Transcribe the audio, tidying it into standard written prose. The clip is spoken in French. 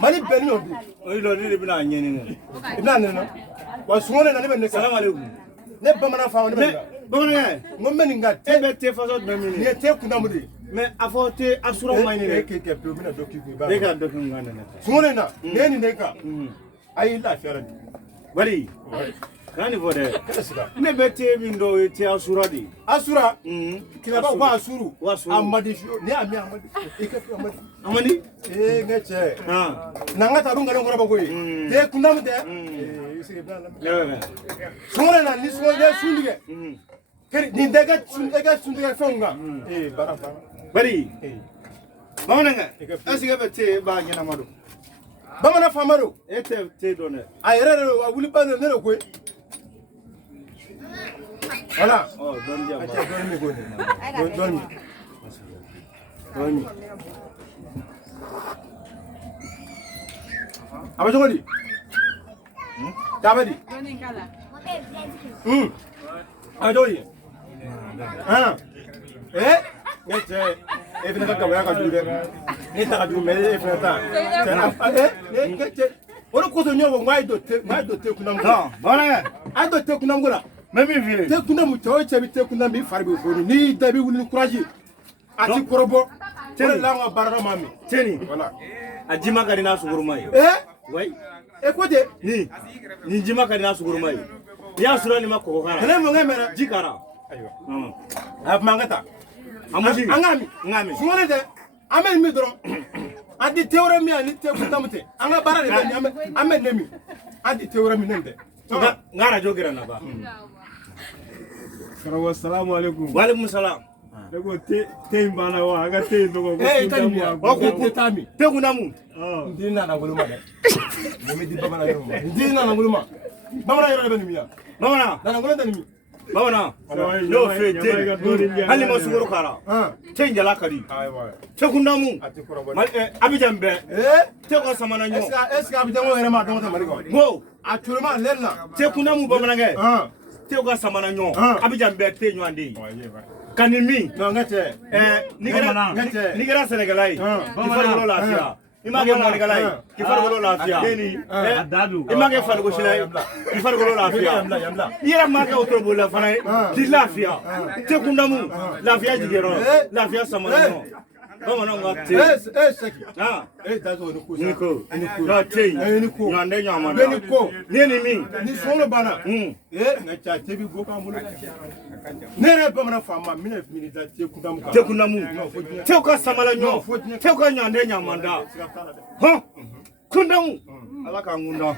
Mali Benno. Oyi lo ni bina nyeni. Ina neno. Wa sungone na ne ben. Salam alaikum. Ne bamana fa ne ben. Bamana. Ngombe ninga te be te faso de mini. Ne te kunamudi. Mais afote asura mani ne. Ke pe mina doki ba. E ka doki ngana na. Sungone na ne ni ne ka. Ayi la fiara. Bari. Kani vode. Ne be te bindo te asura di. Asura. Kila ba asuru. Amadi ne ami amadi. E ka amadi. Amadi? Ngeche. Nanga tarunga ngora bagoyi. Te kunamde. Sungone na ni sungone sundige. Keri ni daga sundige fonga. Bara. Bari. Bamana nga. Asiga be te ba nyana madu. Bamana famaro. Te donne. Ayere wa wuli ba ne ko. Voilà. Oh, donne dia. Donne. Aba jogoli. Tabadi. Adoyi. Ngeche. Evina ka waya ka dure. Ni ta ka dure me evina ta. Ngeche. Oro ko to nyobo ngwa do te kunam. Non, bana. Ado te kunam gola. Même vile. Te kunam to che bi te kunam bi farbi foni. Ni dabi wuli courage. Ati korobo. Tele la nga barra mami. Teni. Voilà. Ajima karina sugurumai. Oui. Écoutez, ni jima karina sugurumai. Ya sura ni makoko kara. Hele mo ngamera jikara. Ayo. Mangata. Amuji. Ngami. Sungone de. Amen mi dron. Adi teore mi ani te kutamute. Anga bara de amen nemi. Adi teore mi nembe. Ngara jogira na ba. Assalamu alaikum. Wa alaikum salam. Lego te mbana wa aga te ndogo ko tami. Te kunamu. Ndina na nguluma de. Mimi di bamana yoro. Ndina na nguluma. Bamana yoro de benimiya. Bamana. Na nguluma de nimi. Bamana. No fete. Hali masuguru kara. Te njala kadi. Te kunamu. Abijan be. Te ko samana nyo. Est-ce abijan wo yere ma don ta mari ko. Go. Actuellement lella. Te kunamu bamana nge. Te ko samana nyo. Abijan be te nyo ande. Kanimi. Non ngate. Nigera Senegalai. Ifar la afia. Image Senegalai. Ifar la afia. Adadu. Image Fargo Shilai. Ifar la afia. Ira mage otrobo la fana. Di la afia. Te kundamu. La afia jigero. La afia samano. Bamana ngate. Seki. Dazo Niko. No tei. Niko. Nyande nyamanda. Niko. Ni. Ni solo bana. Ngacha tebi boka mulu. Nere bamana fama mine minita te kundamu. Te kundamu. Te ko samala nyo. Te ko nyande nyamanda. Kundamu. Alaka ngunda.